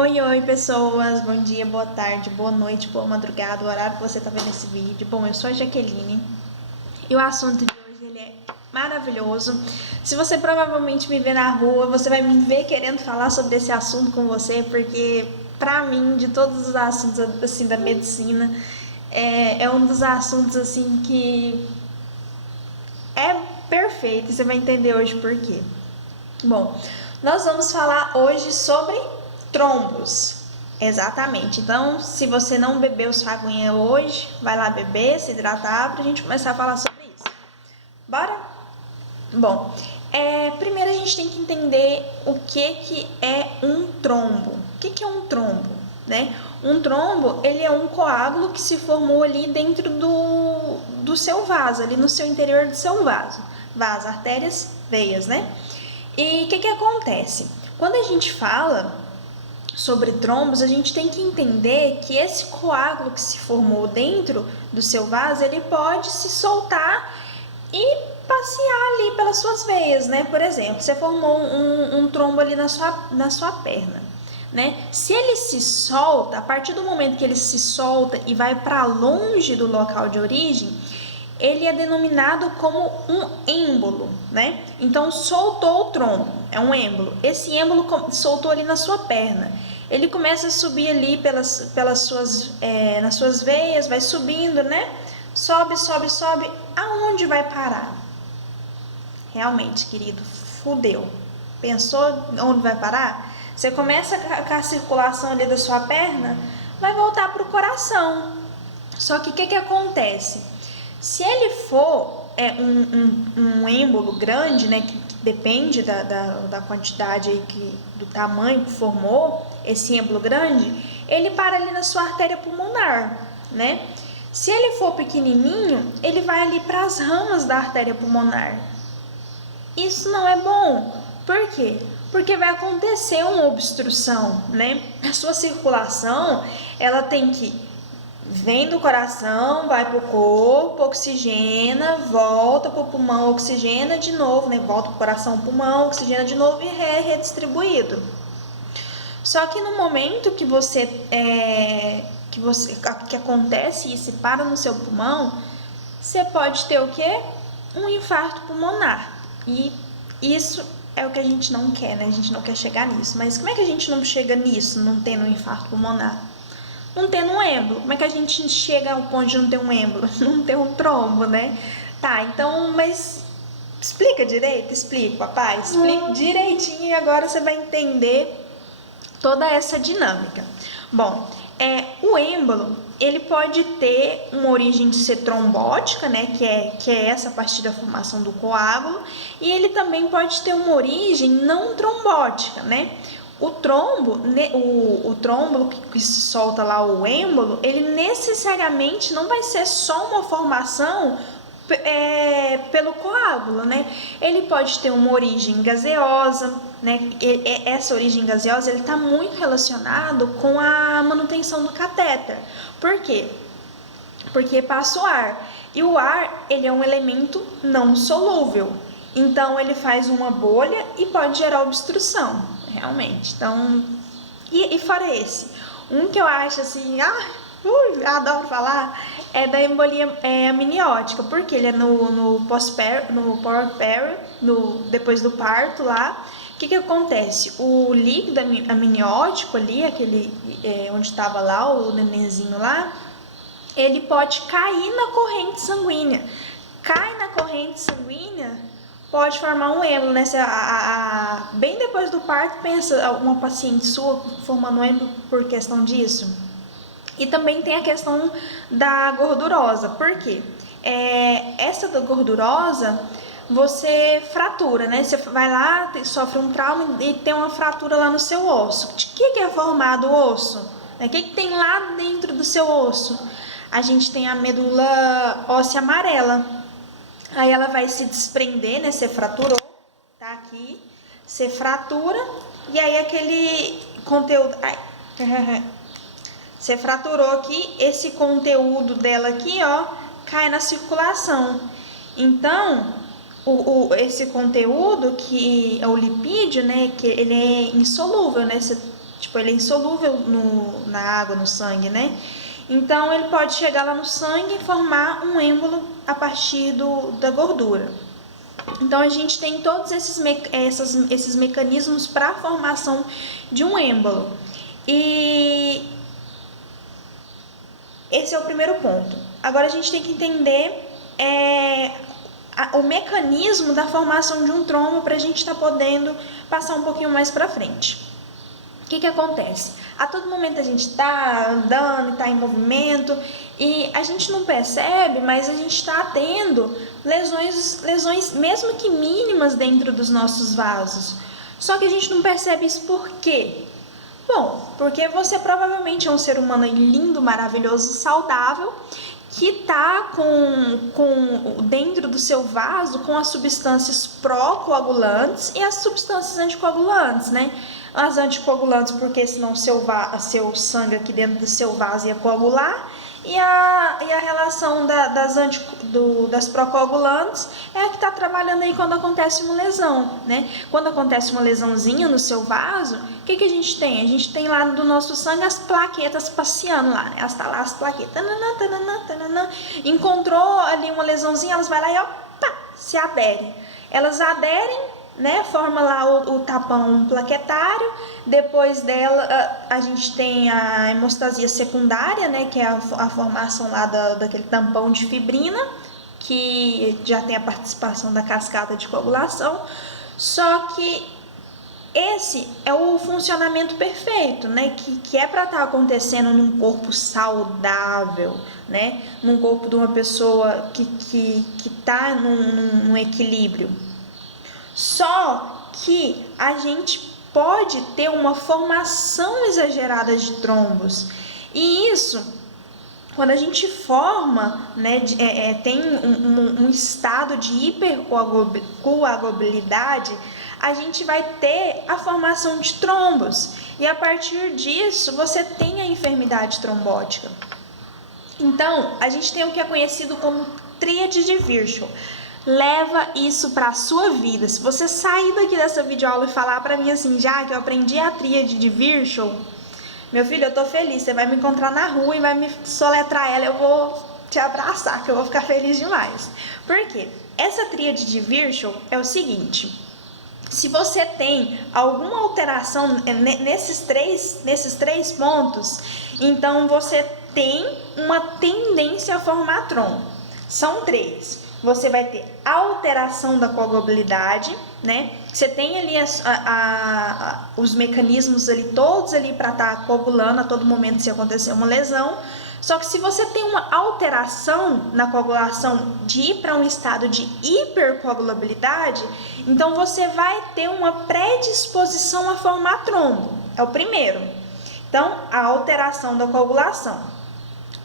Oi, oi pessoas, bom dia, boa tarde, boa noite, boa madrugada, o horário que você tá vendo esse vídeo. Bom, eu sou a Jaqueline e o assunto de hoje ele é maravilhoso. Se você provavelmente me vê na rua, você vai me ver querendo falar sobre esse assunto com você, porque pra mim, de todos os assuntos assim da medicina, é um dos assuntos assim que é perfeito e você vai entender hoje por quê. Bom, nós vamos falar hoje sobre trombos. Exatamente. Então, se você não bebeu sua aguinha hoje, vai lá beber, se hidratar pra gente começar a falar sobre isso. Bora? Bom, primeiro a gente tem que entender o que é um trombo. O que é um trombo, né? Um trombo, ele é um coágulo que se formou ali dentro do seu vaso, ali no seu interior do seu vaso. Vaso, artérias, veias, né? E o que acontece? Quando a gente fala sobre trombos, a gente tem que entender que esse coágulo que se formou dentro do seu vaso, ele pode se soltar e passear ali pelas suas veias, né? Por exemplo, você formou um trombo ali na sua perna, né? Se ele se solta, a partir do momento que ele se solta e vai para longe do local de origem, ele é denominado como um êmbolo, né? Então soltou o trombo, é um êmbolo. Esse êmbolo soltou ali na sua perna. Ele começa a subir ali nas suas veias, vai subindo, né? Sobe, sobe, sobe. Aonde vai parar? Realmente, querido, fudeu. Pensou onde vai parar? Você começa com a circulação ali da sua perna, vai voltar para o coração. Só que o que acontece? Se ele for um êmbolo grande, né, que depende da quantidade aí do tamanho que formou esse êmbolo grande, ele para ali na sua artéria pulmonar, né? Se ele for pequenininho, ele vai ali para as ramas da artéria pulmonar. Isso não é bom. Por quê? Porque vai acontecer uma obstrução, né? A sua circulação, ela tem que vem do coração, vai pro corpo, oxigena, volta pro pulmão, oxigena de novo, né? Volta pro coração, pulmão, oxigena de novo e é redistribuído. Só que no momento que que acontece isso e para no seu pulmão, você pode ter o quê? Um infarto pulmonar. E isso é o que a gente não quer, né? A gente não quer chegar nisso. Mas como é que a gente não chega nisso, não tendo um infarto pulmonar? Não tendo um êmbolo. Como é que a gente chega ao ponto de não ter um êmbolo? Não ter um trombo, né? Tá, então, mas explica direito? Explica, papai. Explica direitinho e agora você vai entender toda essa dinâmica. Bom, o êmbolo, ele pode ter uma origem de ser trombótica, né? Que é essa a partir da formação do coágulo. E ele também pode ter uma origem não trombótica, né? O trombo, o trombo que se solta lá, o êmbolo, ele necessariamente não vai ser só uma formação pelo coágulo, né? Ele pode ter uma origem gaseosa, né? Essa origem gaseosa ele está muito relacionado com a manutenção do catéter. Por quê? Porque passa o ar. E o ar, ele é um elemento não solúvel. Então, ele faz uma bolha e pode gerar obstrução. Realmente, então, e fora esse, um que eu acho assim, adoro falar, é da embolia amniótica, porque ele é no puerpério, depois do parto lá. O que acontece? O líquido amniótico ali, aquele onde estava lá o nenenzinho lá, ele pode cair na corrente sanguínea. Cai na corrente sanguínea, pode formar um êmbolo, né? Bem depois do parto, pensa uma paciente sua formando um êmbolo por questão disso. E também tem a questão da gordurosa. Por quê? Essa da gordurosa, você fratura, né? Você vai lá, sofre um trauma e tem uma fratura lá no seu osso. De que é formado o osso? O que tem lá dentro do seu osso? A gente tem a medula óssea amarela. Aí ela vai se desprender, né? Você fraturou, tá aqui. Você fratura e aí aquele conteúdo... Você fraturou aqui, esse conteúdo dela aqui, ó, cai na circulação. Então, esse conteúdo, que é o lipídio, né? Que ele é insolúvel, né? Tipo, ele é insolúvel na água, no sangue, né? Então, ele pode chegar lá no sangue e formar um êmbolo a partir da gordura. Então, a gente tem todos esses mecanismos para a formação de um êmbolo. E esse é o primeiro ponto. Agora, a gente tem que entender o mecanismo da formação de um trombo para a gente estar podendo passar um pouquinho mais para frente. O que acontece? A todo momento a gente está andando, está em movimento e a gente não percebe, mas a gente está tendo lesões mesmo que mínimas dentro dos nossos vasos. Só que a gente não percebe isso por quê? Bom, porque você provavelmente é um ser humano lindo, maravilhoso, saudável, que está dentro do seu vaso com as substâncias pró-coagulantes e as substâncias anticoagulantes, né? As anticoagulantes, porque senão seu sangue aqui dentro do seu vaso ia coagular, e a relação das procoagulantes é a que está trabalhando aí quando acontece uma lesão, né? Quando acontece uma lesãozinha no seu vaso, o que a gente tem? A gente tem lá do nosso sangue as plaquetas passeando lá, né? Elas tá lá, as plaquetas, encontrou ali uma lesãozinha, elas vai lá e opa, se aderem. Elas aderem, né, forma lá o tapão plaquetário. Depois dela a gente tem a hemostasia secundária, né, que é a formação lá daquele tampão de fibrina, que já tem a participação da cascata de coagulação. Só que esse é o funcionamento perfeito, né, que é para estar acontecendo num corpo saudável, né, num corpo de uma pessoa que está num equilíbrio. Só que a gente pode ter uma formação exagerada de trombos. E isso, quando a gente forma, né, tem um estado de hipercoagulabilidade, a gente vai ter a formação de trombos. E a partir disso, você tem a enfermidade trombótica. Então, a gente tem o que é conhecido como tríade de Virchow. Leva isso para a sua vida. Se você sair daqui dessa videoaula e falar para mim assim, já que eu aprendi a tríade de Virchow, meu filho, eu tô feliz. Você vai me encontrar na rua e vai me soletrar ela, eu vou te abraçar, que eu vou ficar feliz demais. Por quê? Essa tríade de Virchow é o seguinte: se você tem alguma alteração nesses três pontos, então você tem uma tendência a formar trombo. São três. Você vai ter alteração da coagulabilidade, né? Você tem ali os mecanismos ali todos ali para estar coagulando a todo momento se acontecer uma lesão. Só que se você tem uma alteração na coagulação de ir para um estado de hipercoagulabilidade, então você vai ter uma predisposição a formar trombo. É o primeiro. Então, a alteração da coagulação.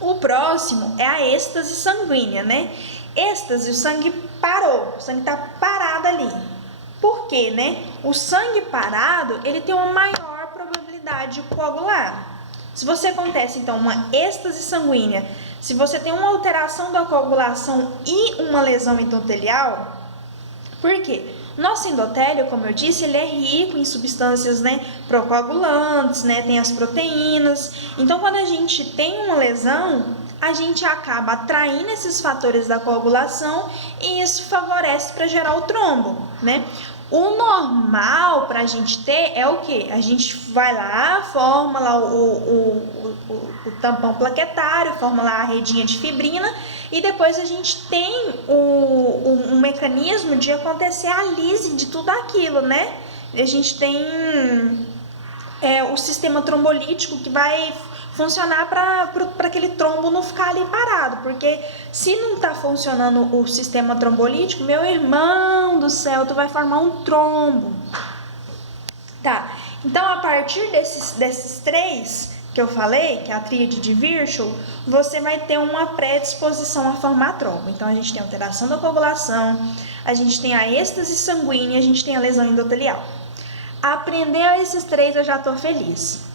O próximo é a êxtase sanguínea, né? Êxtase, o sangue parou, o sangue está parado ali. Por quê, né? O sangue parado, ele tem uma maior probabilidade de coagular. Se você acontece, então, uma êxtase sanguínea, se você tem uma alteração da coagulação e uma lesão endotelial, por quê? Nosso endotélio, como eu disse, ele é rico em substâncias, né, procoagulantes, né, tem as proteínas. Então, quando a gente tem uma lesão, a gente acaba atraindo esses fatores da coagulação e isso favorece para gerar o trombo, né? O normal para a gente ter é o que? A gente vai lá, forma lá o tampão plaquetário, forma lá a redinha de fibrina e depois a gente tem um mecanismo de acontecer a lise de tudo aquilo, né? A gente tem o sistema trombolítico que vai funcionar para aquele trombo não ficar ali parado, porque se não está funcionando o sistema trombolítico, meu irmão do céu, tu vai formar um trombo. Tá, então a partir desses três que eu falei, que é a tríade de Virchow, você vai ter uma predisposição a formar trombo. Então a gente tem alteração da coagulação, a gente tem a êxtase sanguínea, a gente tem a lesão endotelial. Aprender esses três eu já tô feliz.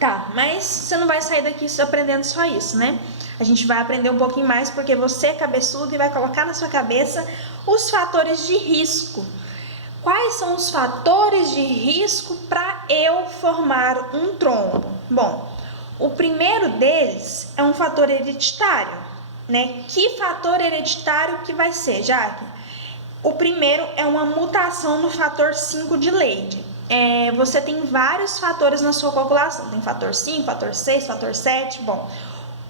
Tá, mas você não vai sair daqui aprendendo só isso, né? A gente vai aprender um pouquinho mais porque você é cabeçudo e vai colocar na sua cabeça os fatores de risco. Quais são os fatores de risco para eu formar um trombo? Bom, o primeiro deles é um fator hereditário, né? Que fator hereditário que vai ser, Jaque? O primeiro é uma mutação no fator 5 de Leydig. Você tem vários fatores na sua coagulação. Tem fator 5, fator 6, fator 7, bom.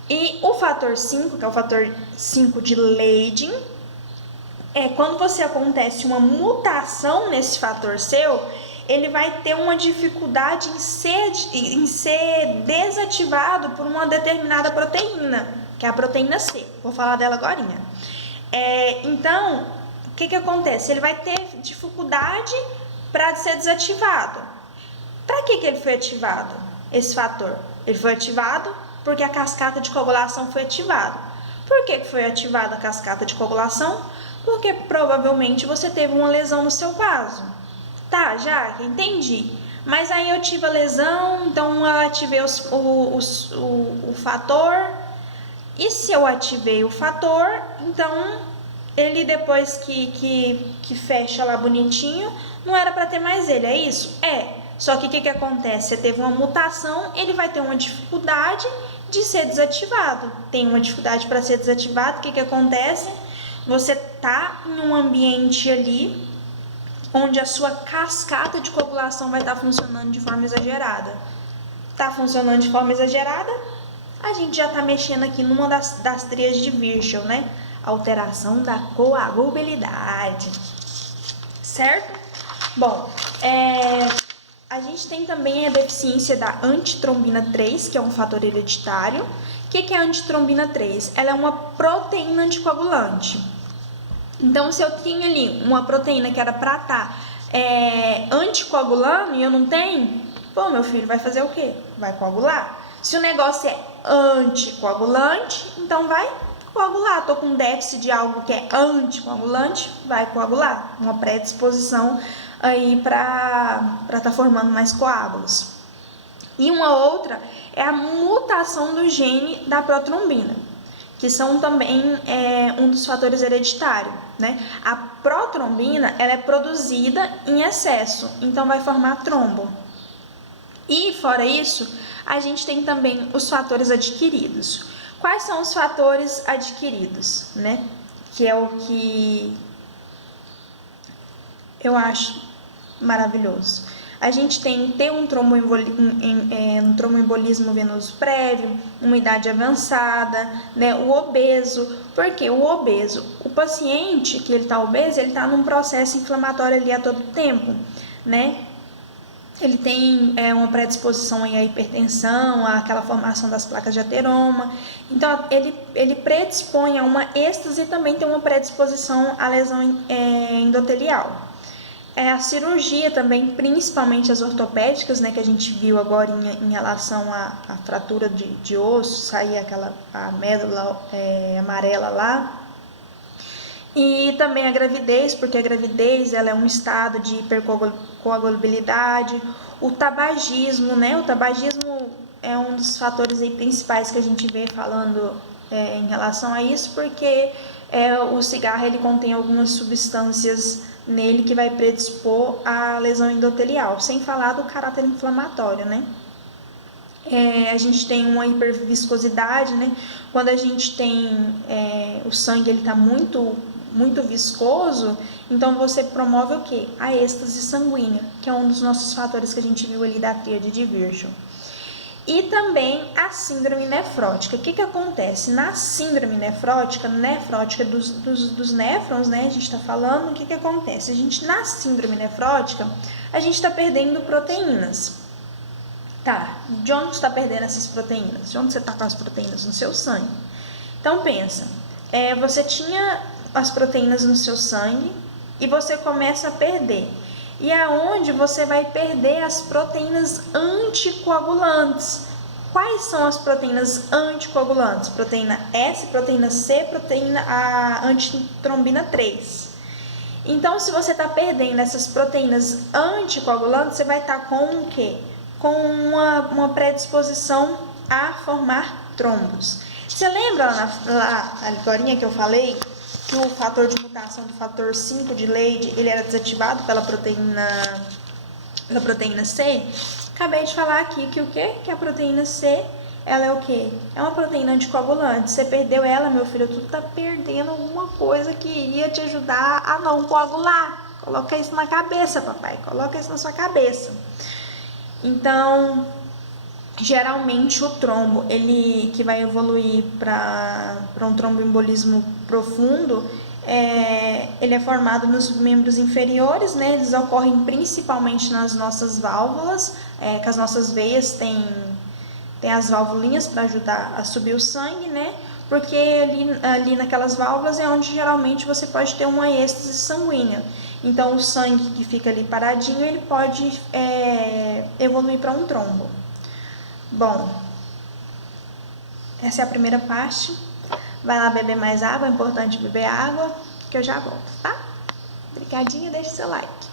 E o fator 5, que é o fator 5 de Leydig, quando você acontece uma mutação nesse fator seu, ele vai ter uma dificuldade em ser desativado por uma determinada proteína, que é a proteína C. Vou falar dela agora. Então, o que acontece? Ele vai ter dificuldade para ser desativado. Para que ele foi ativado, esse fator? Ele foi ativado porque a cascata de coagulação foi ativada. Por que foi ativada a cascata de coagulação? Porque provavelmente você teve uma lesão no seu vaso. Tá, já entendi. Mas aí eu tive a lesão, então eu ativei o fator. E se eu ativei o fator, então ele depois que fecha lá bonitinho, não era para ter mais ele, é isso? Só que o que acontece? Você teve uma mutação, ele vai ter uma dificuldade de ser desativado. Tem uma dificuldade para ser desativado, o que acontece? Você tá em um ambiente ali onde a sua cascata de coagulação vai estar funcionando de forma exagerada. Tá funcionando de forma exagerada? A gente já tá mexendo aqui numa das tríades de Virchow, né? Alteração da coagulabilidade. Certo? Bom, a gente tem também a deficiência da antitrombina 3, que é um fator hereditário. O que é a antitrombina 3? Ela é uma proteína anticoagulante. Então, se eu tinha ali uma proteína que era para estar anticoagulando e eu não tenho, pô, meu filho vai fazer o quê? Vai coagular. Se o negócio é anticoagulante, então vai coagular. Tô com déficit de algo que é anticoagulante, vai coagular. Uma predisposição aí para estar formando mais coágulos. E uma outra é a mutação do gene da protrombina, que são também um dos fatores hereditários, né? A protrombina, ela é produzida em excesso, então vai formar trombo. E fora isso, a gente tem também os fatores adquiridos. Quais são os fatores adquiridos, né? Que é o que eu acho maravilhoso. A gente tem um tromboembolismo venoso prévio, uma idade avançada, né? O obeso. Por quê? O obeso, o paciente que ele está obeso, ele está num processo inflamatório ali a todo tempo, né? Ele tem uma predisposição à hipertensão, àquela formação das placas de ateroma. Então, ele predispõe a uma êxtase e também tem uma predisposição à lesão endotelial. A cirurgia também, principalmente as ortopédicas, né, que a gente viu agora em relação à fratura de osso, sair a médula amarela lá. E também a gravidez, porque a gravidez ela é um estado de hipercoagulabilidade. O tabagismo, né? O tabagismo é um dos fatores aí principais que a gente vê falando em relação a isso, porque o cigarro ele contém algumas substâncias nele que vai predispor à lesão endotelial, sem falar do caráter inflamatório, né? A gente tem uma hiperviscosidade, né? Quando a gente tem o sangue, ele está muito viscoso, então você promove o quê? A êxtase sanguínea, que é um dos nossos fatores que a gente viu ali da tríade de Virchow. E também a síndrome nefrótica. O que acontece? Na síndrome nefrótica dos néfrons, né? A gente está falando, o que acontece? Na síndrome nefrótica, a gente está perdendo proteínas. Tá, de onde você está perdendo essas proteínas? De onde você está com as proteínas? No seu sangue. Então pensa, você tinha as proteínas no seu sangue e você começa a perder. E aonde você vai perder as proteínas anticoagulantes? Quais são as proteínas anticoagulantes? Proteína S, proteína C, a antitrombina 3. Então, se você está perdendo essas proteínas anticoagulantes, você vai estar com o quê? Com uma predisposição a formar trombos. Você lembra lá na historinha que eu falei que o fator de mutação do fator 5 de Leydig, ele era desativado pela proteína C. Acabei de falar aqui que o quê? Que a proteína C, ela é o quê? É uma proteína anticoagulante. Você perdeu ela, meu filho, tu tá perdendo alguma coisa que ia te ajudar a não coagular. Coloca isso na cabeça, papai. Coloca isso na sua cabeça. Então, geralmente o trombo, ele que vai evoluir para um tromboembolismo profundo, ele é formado nos membros inferiores, né? Eles ocorrem principalmente nas nossas válvulas, que as nossas veias têm as valvulinhas para ajudar a subir o sangue, né? Porque ali naquelas válvulas é onde geralmente você pode ter uma êxtase sanguínea. Então, o sangue que fica ali paradinho, ele pode evoluir para um trombo. Bom, essa é a primeira parte. Vai lá beber mais água, é importante beber água, que eu já volto, tá? Obrigadinha, deixa seu like.